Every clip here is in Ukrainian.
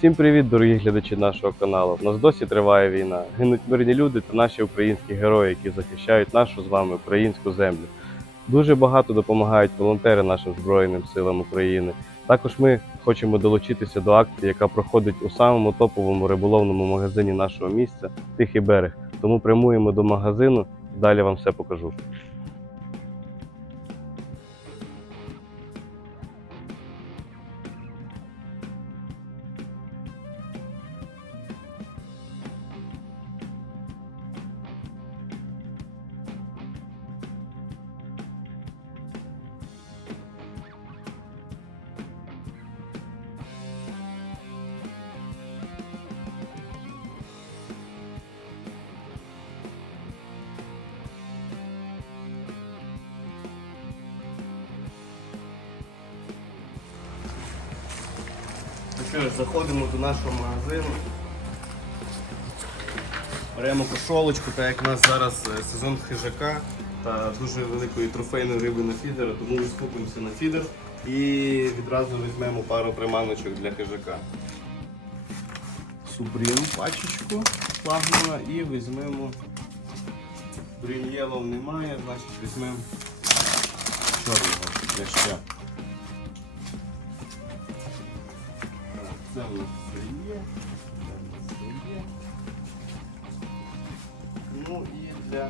Всім привіт, дорогі глядачі нашого каналу. У нас досі триває війна. Гинуть мирні люди та наші українські герої, які захищають нашу з вами українську землю. Дуже багато допомагають волонтери нашим Збройним силам України. Також ми хочемо долучитися до акції, яка проходить у самому топовому риболовному магазині нашого місця Тихий берег. Тому прямуємо до магазину. Далі вам все покажу. Що заходимо до нашого магазину. Беремо кошолочку, так як у нас зараз е, сезон хижака та дуже великої трофейної риби на фідера, тому ми скупимося на фідер і відразу візьмемо пару приманочок для хижака. Супрім пачечку флагмана і візьмемо. Брін'єлов немає, значить візьмемо чорного Це у. Це є. Ну і для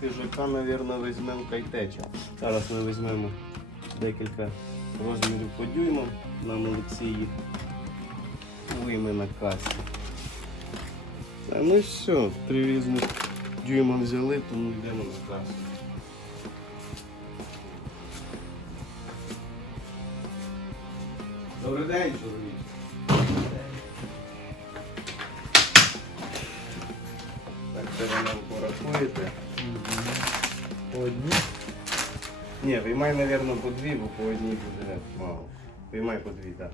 хижака, мабуть, візьмемо кайтеча. Зараз ми візьмемо декілька розмірів по дюймам. Нам Олексій вийме на касі. А ну все, три різних дюйма взяли, тому йдемо на касу. Добрий день, чоловік. Це порахуєте. По одній. Ні, виймай, мабуть, по дві, бо по одній буде мало. Виймай по дві, так.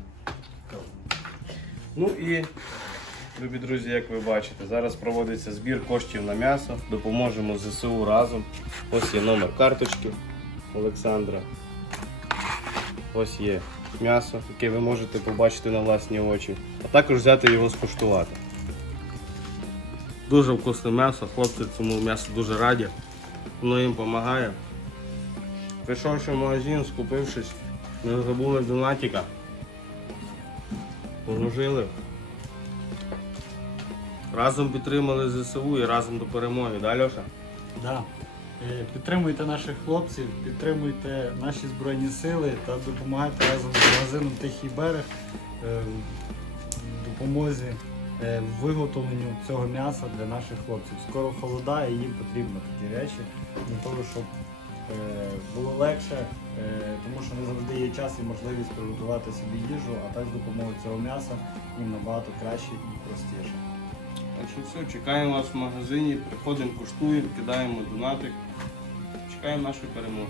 Ну і, любі друзі, як ви бачите, зараз проводиться збір коштів на м'ясо. Допоможемо ЗСУ разом. Ось є номер карточки Олександра. Ось є м'ясо, яке ви можете побачити на власні очі, а також взяти його скуштувати. Дуже вкусне м'ясо, хлопці цьому м'ясу дуже раді. Воно їм допомагає. Прийшовши в магазин, скупившись, не забули донатика. Положили. Разом підтримали ЗСУ і разом до перемоги, да, Льоша? Да. Е, Підтримуйте наших хлопців, підтримуйте наші Збройні сили та допомагайте разом з магазином Тихий берег е, допомозі виготовленню цього м'яса для наших хлопців. Скоро холода і їм потрібно такі речі для того, щоб е, було легше, е, тому що не завжди є час і можливість приготувати собі їжу, а так з допомогою цього м'яса їм набагато краще і простіше. Так що все, чекаємо вас в магазині, приходимо, куштуємо, кидаємо донатик. Чекаємо нашої перемоги.